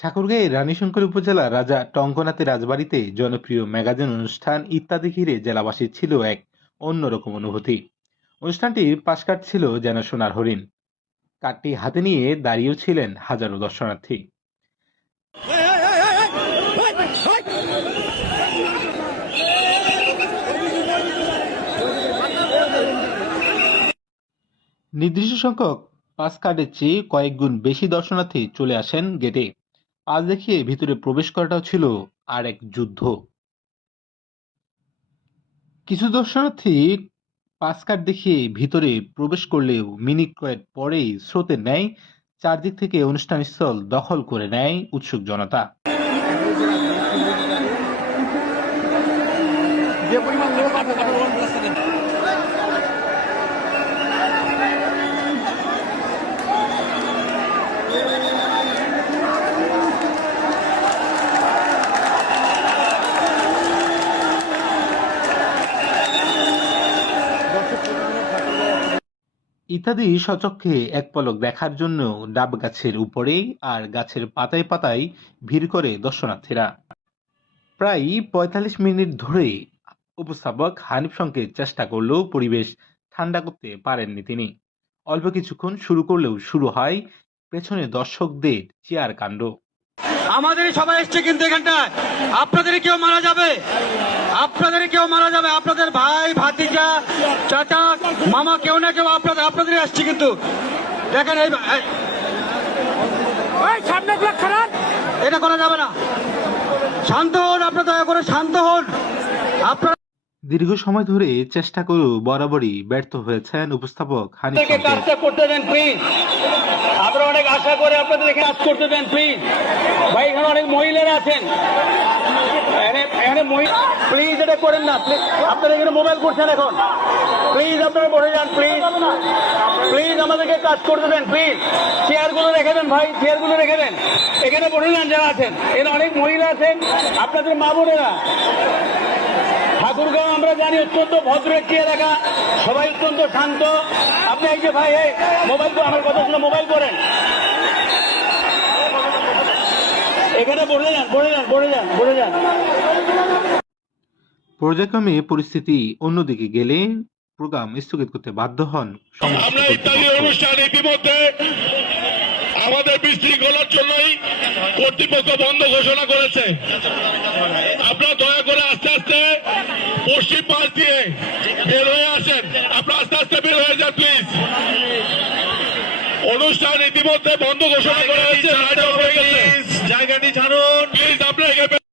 ঠাকুরগাঁয়ের রানীশঙ্কর উপজেলা রাজা টঙ্কনাথের রাজবাড়িতে জনপ্রিয় ম্যাগাজিন অনুষ্ঠান ইত্যাদি ঘিরে জেলাবাসীর ছিল এক অন্যরকম অনুভূতি। অনুষ্ঠানটির পাশ কাটছিল যেন সোনার হরিণ। কাঠটি হাতে নিয়ে দাঁড়িয়েও ছিলেন হাজারো দর্শনার্থী। নির্দিষ্ট সংখ্যক পাস কার্ডের চেয়ে কয়েক গুণ বেশি দর্শনার্থী চলে আসেন গেটে। পাস দেখিয়ে ভিতরে প্রবেশ করাটাও ছিল আর এক যুদ্ধ। কিছু দর্শনার্থী পাস কার্ড দেখিয়ে ভিতরে প্রবেশ করলেও মিনিট কয়েক পরেই স্রোতের ন্যায় চারদিক থেকে অনুষ্ঠান স্থল দখল করে নেয় উৎসুক জনতা। যে পরিমাণ লোক আছে তাদের ওয়ান প্লাস সেকেন্ড। ইত্যাদি সচক্ষে এক পলক দেখার জন্য ডাব গাছের উপরে আর গাছের পাতায় পাতায় ভিড় করে দর্শনার্থীরা। প্রায় ৪৫ মিনিট ধরে উপস্থাপক হানিফ সংকেত চেষ্টা করলেও পরিবেশ ঠান্ডা করতে পারেননি তিনি। অল্প কিছুক্ষণ শুরু করলেও শুরু হয় পেছনে দর্শকদের চেয়ার কাণ্ড। আমাদের সবাই এসছে কিন্তু এখানটায় আপনাদের কেউ মারা যাবে, আপনাদের ভাই ভাতিজা চাচা মামা কেউ না কেউ আপনাদের আসছে কিন্তু দেখেন এই সামনে খারাপ, এটা করা যাবে না। শান্ত হন, আপনারা দয়া করে শান্ত হন। আপনারা দীর্ঘ সময় ধরে চেষ্টা করেও বরাবরই ব্যর্থ হয়েছেন উপস্থাপক হানিফ সংকেত। কাজটা করতে দেন প্লিজ, আমরা অনেক আশা করে আপনাদের এখানে কাজ করতে দেন প্লিজ। ভাই এখানে অনেক মহিলারা আছেন, প্লিজ এটা করেন না। আপনারা এখানে মোবাইল করছেন এখন, প্লিজ আপনারা বসে যান প্লিজ আমাদেরকে কাজ করতে দেন প্লিজ। চেয়ারগুলো রেখে দেন ভাই, চেয়ারগুলো রেখে দেন, এখানে বসে যান যারা আছেন। এখানে অনেক মহিলা আছেন, আপনাদের মা বোনেরা। ঠাকুরগাঁও আমরা জানি অত্যন্ত ভদ্র একটি এলাকা, সবাই অত্যন্ত শান্ত। আপনি এই যে ভাই এই মোবাইল, আমার কথা শুনে মোবাইল করেন, এখানে বসে যান। পর্যায়ক্রমে পরিস্থিতি অন্যদিকে গেলে প্রোগ্রাম স্থগিত করতে বাধ্য হন সংশ্লিষ্ট আমরা ইত্যাদি কর্তৃপক্ষ। অনুষ্ঠান ইতিমধ্যে আমাদের বিশৃঙ্খলার জন্যই কর্তৃপক্ষ বন্ধ ঘোষণা করেছে। আপনারা দয়া করে আস্তে আস্তে পশ্চিম পাশ দিয়ে বের হয়ে আসেন, আপনারা আস্তে আস্তে বের হয়ে যান প্লিজ। অনুষ্ঠান ইতিমধ্যে বন্ধ ঘোষণা করা হয়েছে, জায়গাটি ছাড়ুন প্লিজ। আপনারা